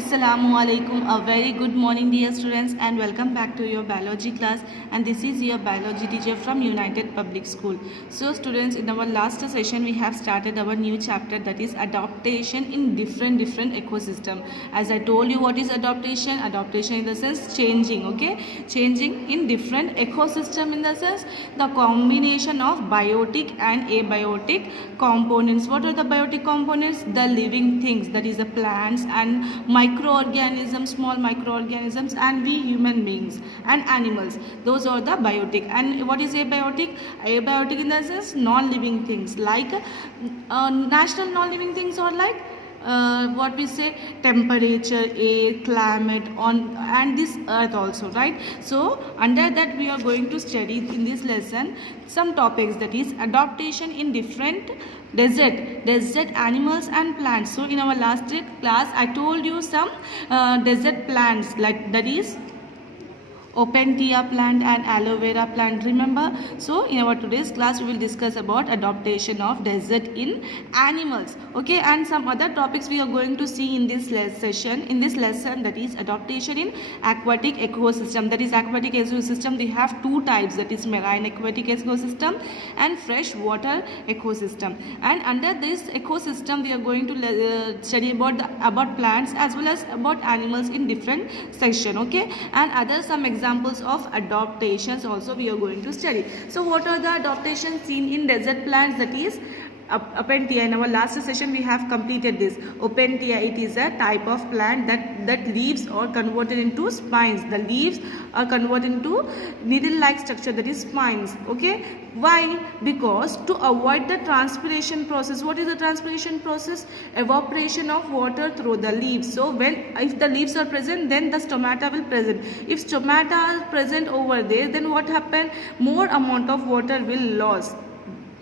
Assalamu alaikum. A very good morning, dear students, and welcome back to your biology class. And this is your biology teacher from United Public School. So, students, in our last session, we have started our new chapter, that is adaptation in different ecosystem. As I told you, what is adaptation? Adaptation in the sense changing. Okay, changing in different ecosystem in the sense the combination of biotic and abiotic components. What are the biotic components? The living things, that is the plants and microorganisms, small microorganisms, and we human beings and animals. Those are the biotic. And what is abiotic? Abiotic in the sense non-living things, like natural non-living things, or like what we say, temperature, air, climate, on and this earth also, right? So under that we are going to study in this lesson some topics, that is adaptation in different desert animals and plants. So in our last class I told you some desert plants, like that is opentia plant and aloe vera plant, remember? So in our today's class we will discuss about adaptation of desert in animals, okay, and some other topics we are going to see in this lesson, that is adaptation in aquatic ecosystem. That is aquatic ecosystem, they have two types, that is marine aquatic ecosystem and freshwater ecosystem. And under this ecosystem we are going to study about plants as well as about animals in different section, okay, and other some examples of adaptations also we are going to study. So what are the adaptations seen in desert plants? That is opentia. In our last session we have completed this. Opentia, it is a type of plant that leaves are converted into spines. The leaves are converted into needle like structure, that is spines, okay. Why? Because to avoid the transpiration process. What is the transpiration process? Evaporation of water through the leaves. So if the leaves are present, then the stomata will present. If stomata are present over there, then what happen? More amount of water will lost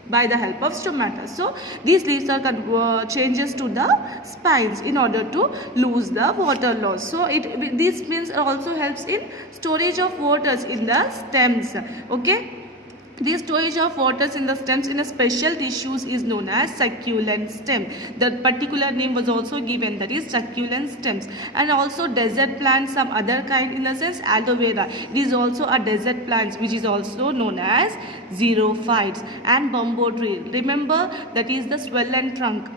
by the help of stomata. So these leaves are changes to the spines in order to lose the water loss. So this means also helps in storage of waters in the stems, okay. The storage of waters in the stems in a special tissues is known as succulent stem. The particular name was also given, that is succulent stems. And also desert plants, some other kind, in the sense aloe vera. It is also a desert plant which is also known as xerophytes. And bamboo tree, remember, that is the swollen trunk.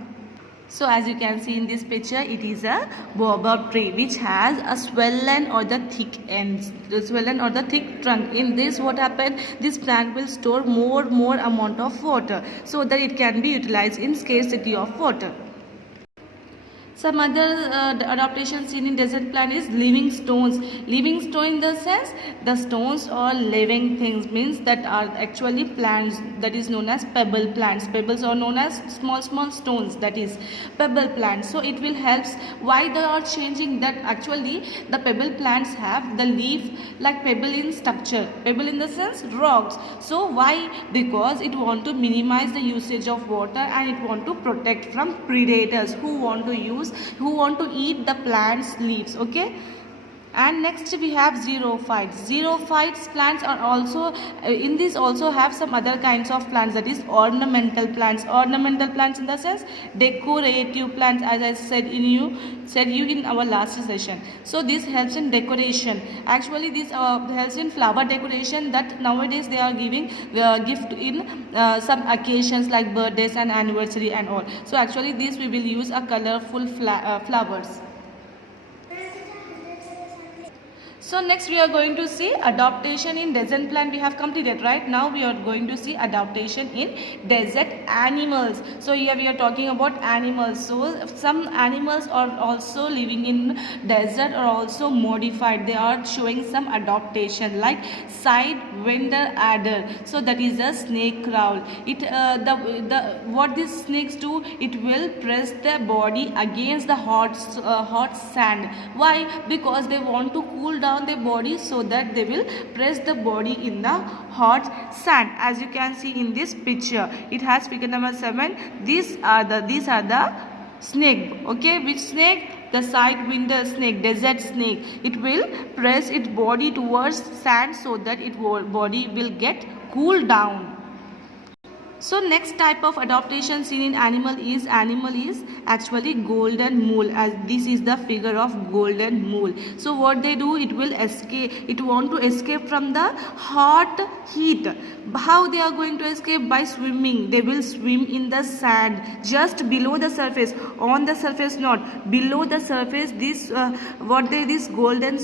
So as you can see in this picture, it is a baobab tree which has a swollen or the thick ends, the swollen or the thick trunk. In this what happened? This plant will store more amount of water so that it can be utilized in scarcity of water. Some other adaptation seen in desert plant is living stones. Living stone in the sense the stones are living things, means that are actually plants, that is known as pebble plants. Pebbles are known as small stones, that is pebble plants. So it will helps. Why they are changing? That actually the pebble plants have the leaf like pebble in structure, pebble in the sense rocks. So why? Because it want to minimize the usage of water and it want to protect from predators who want to eat the plant's leaves, okay. And next we have xerophytes. Xerophytes plants are also in this also have some other kinds of plants, that is ornamental plants. Ornamental plants in the sense decorative plants, as I said you in our last session. So this helps in decoration. Actually this helps in flower decoration, that nowadays they are giving gift in some occasions like birthdays and anniversary and all. So actually this we will use a colorful flowers. So next we are going to see adaptation in desert plant. We have completed, right? Now we are going to see adaptation in desert animals. So here we are talking about animals. So some animals are also living in desert are also modified. They are showing some adaptation, like sidewinder adder. So that is a snake crawl. It what these snakes do? It will press their body against the hot sand. Why? Because they want to cool down their body, so that they will press the body in the hot sand. As you can see in this picture, it has figure number 7. These are the snake, okay. Which snake? The sidewinder snake, desert snake. It will press its body towards sand so that its body will get cooled down. So next type of adaptation seen in animal is actually golden mole, as this is the figure of golden mole. So what they do, it will escape, it want to escape from the hot heat. How they are going to escape? By swimming. They will swim in the sand just below the surface, on the surface not, below the surface. This this golden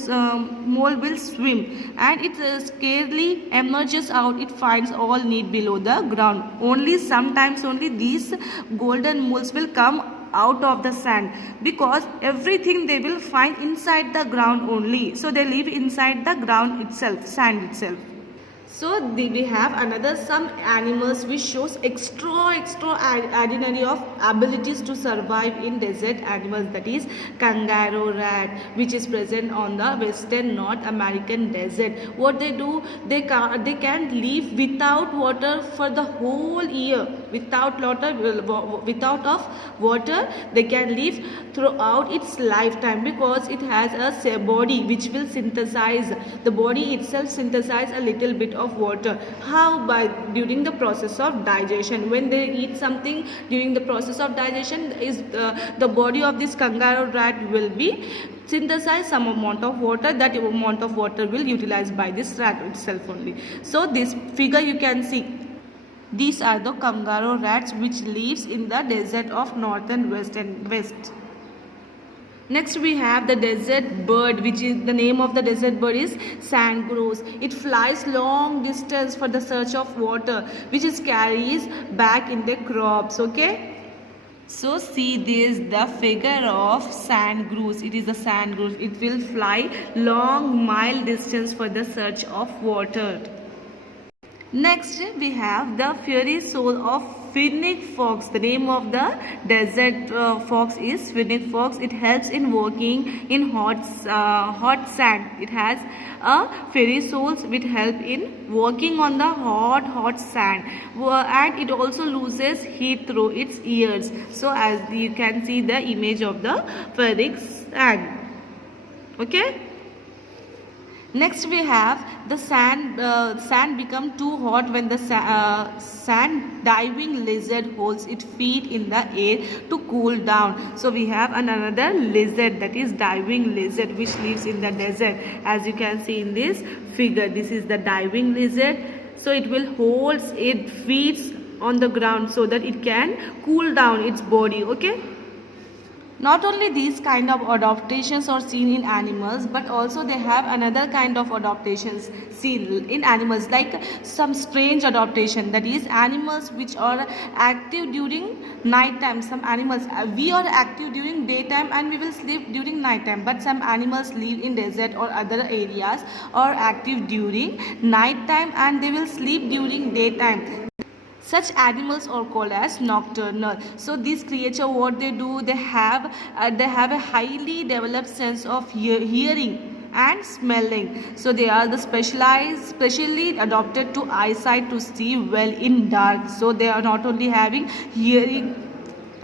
mole will swim, and it scarcely emerges out. It finds all need below the ground. Only sometimes only these golden moles will come out of the sand, because everything they will find inside the ground only. So they live inside the ground itself, sand itself. So we have another some animals which shows extraordinary of abilities to survive in desert animals, that is kangaroo rat, which is present on the western North American desert. What they do, they can live without water for the whole year. Without water they can live throughout its lifetime, because it has a body which will synthesize, the body itself synthesize a little bit of water. How? By during the process of digestion. When they eat something, during the process of digestion, is the body of this kangaroo rat will be synthesize some amount of water. That amount of water will utilized by this rat itself only. So this figure you can see, these are the kangaroo rats which lives in the desert of north and west. Next we have the desert bird, which is the name of the desert bird is sand grouse. It flies long distance for the search of water, which is carries back in the crops. Okay. So see this, the figure of sand grouse. It is a sand grouse. It will fly long mile distance for the search of water. Next we have the fiery soul of fennec fox. The name of the desert fox is fennec fox. It helps in working in hot sand. It has a fiery souls which help in working on the hot sand, and it also loses heat through its ears. So as you can see the image of the fiery sand. Okay. Next we have the sand become too hot when the sand diving lizard holds its feet in the air to cool down. So we have another lizard, that is diving lizard, which lives in the desert. As you can see in this figure, this is the diving lizard. So it will hold its feet on the ground so that it can cool down its body. Okay. Not only these kind of adaptations are seen in animals, but also they have another kind of adaptations seen in animals, like some strange adaptation, that is animals which are active during night time. Some animals, we are active during daytime and we will sleep during night time, but some animals live in desert or other areas are active during night time and they will sleep during daytime. Such animals are called as nocturnal. So these creatures, what they do, they have a highly developed sense of hearing and smelling. So they are the specially adapted to eyesight to see well in dark. So they are not only having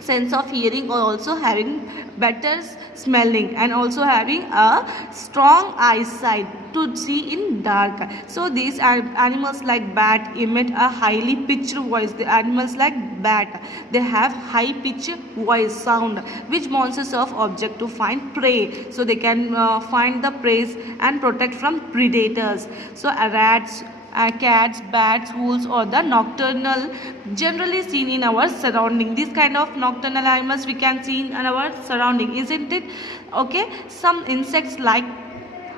sense of hearing, or also having better smelling, and also having a strong eyesight to see in dark. So these are animals like bat emit a highly pitched voice. The animals like bat, they have high pitched voice sound which monsters of object to find prey. So they can find the prey and protect from predators. So rats, cats, bats, wolves, or the nocturnal generally seen in our surrounding. This kind of nocturnal animals we can see in our surrounding, isn't it? Okay. Some insects like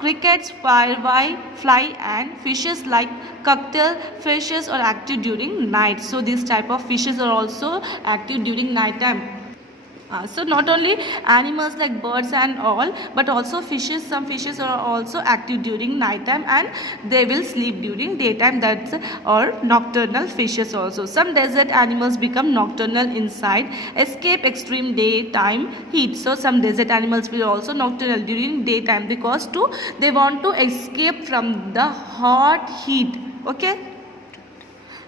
crickets, fly, and fishes like cocktail fishes are active during night. So this type of fishes are also active during night time. So not only animals like birds and all, but also fishes. Some fishes are also active during night time and they will sleep during daytime. That's or nocturnal fishes also. Some desert animals become nocturnal inside, escape extreme daytime heat. So some desert animals will also nocturnal during daytime because they want to escape from the hot heat. Okay.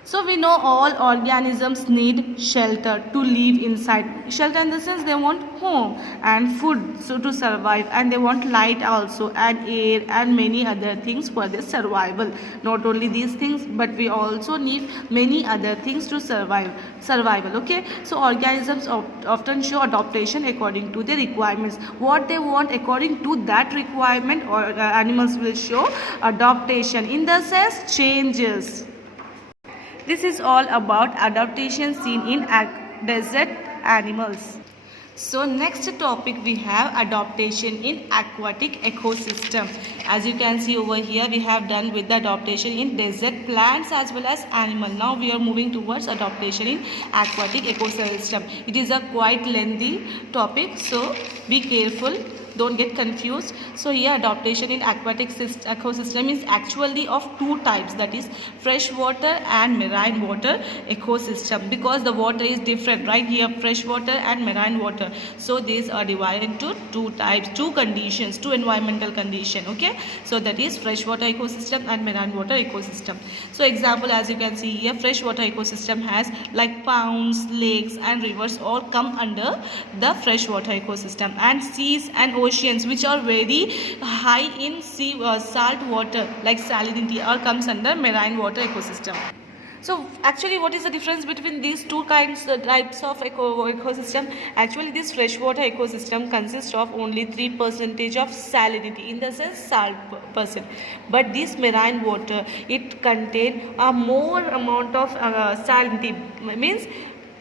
So we know all organisms need shelter to live inside. Shelter in the sense they want home and food so to survive, and they want light also, and air and many other things for their survival. Not only these things, but we also need many other things to survival. Okay, so organisms often show adaptation according to their requirements. What they want according to that requirement, or animals will show adaptation in the sense changes. This is all about adaptation seen in desert animals. So next topic we have adaptation in aquatic ecosystem. As you can see over here, we have done with the adaptation in desert plants as well as animal. Now we are moving towards adaptation in aquatic ecosystem. It is a quite lengthy topic, so be careful. Don't get confused. So here adaptation in aquatic ecosystem is actually of two types, that is freshwater and marine water ecosystem, because the water is different, right? Here freshwater and marine water. So these are divided into two types, two conditions, two environmental condition. Okay, so that is freshwater ecosystem and marine water ecosystem. So example, as you can see here, freshwater ecosystem has like ponds, lakes and rivers all come under the freshwater ecosystem, and seas and oceans which are very high in salt water like salinity all comes under marine water ecosystem. So actually what is the difference between these two types of ecosystem? Actually this freshwater ecosystem consists of only 3% of salinity, in the sense salt percent, but this marine water it contain a more amount of salinity, means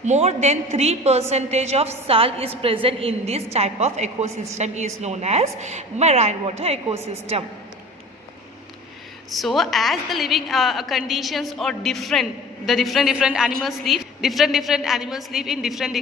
more than 3% of salt is present in this type of ecosystem, is known as marine water ecosystem. So as the living conditions are different, the different animals live in different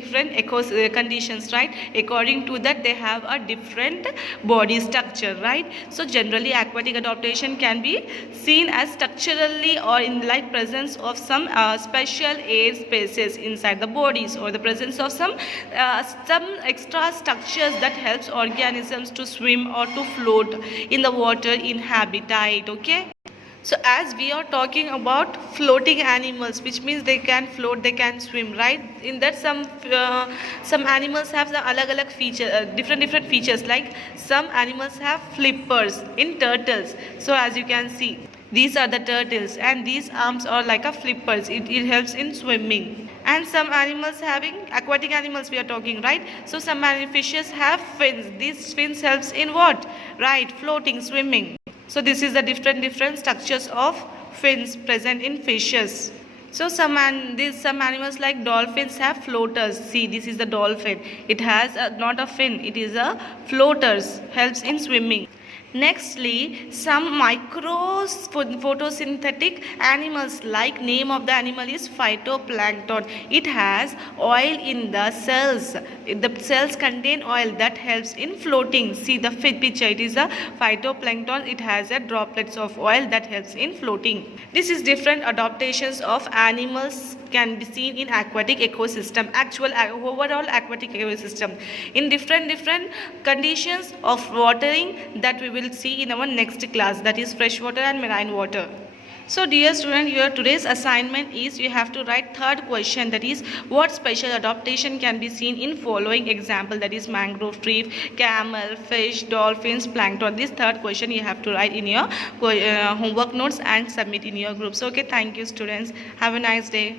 conditions, right? According to that they have a different body structure, right? So generally aquatic adaptation can be seen as structurally or in like presence of some special air spaces inside the bodies, or the presence of some extra structures that helps organisms to swim or to float in the water in habitat. Okay, so as we are talking about floating animals, which means they can float, they can swim, right? In that some animals have the alag feature, different features. Like some animals have flippers in turtles. So as you can see, these are the turtles, and these arms are like a flippers. It helps in swimming. And some animals having, aquatic animals we are talking, right? So some fishes have fins. These fins helps in what? Right, floating, swimming. So this is the different structures of fins present in fishes. So some animals like dolphins have floaters. See, this is the dolphin. It has not a fin. It is a floaters. Helps in swimming. Nextly, some micro photosynthetic animals, like name of the animal is Phytoplankton. It has oil in the cells. The cells contain oil that helps in floating. See the picture, it is a phytoplankton. It has a droplets of oil that helps in floating. This is different adaptations of animals can be seen in aquatic ecosystem, overall aquatic ecosystem, in different conditions of watering that we will see in our next class, that is freshwater and marine water. So dear student, your today's assignment is you have to write third question, that is what special adaptation can be seen in following example, that is mangrove tree, camel, fish, dolphins, plankton. This third question you have to write in your homework notes and submit in your groups. Okay, thank you students. Have a nice day.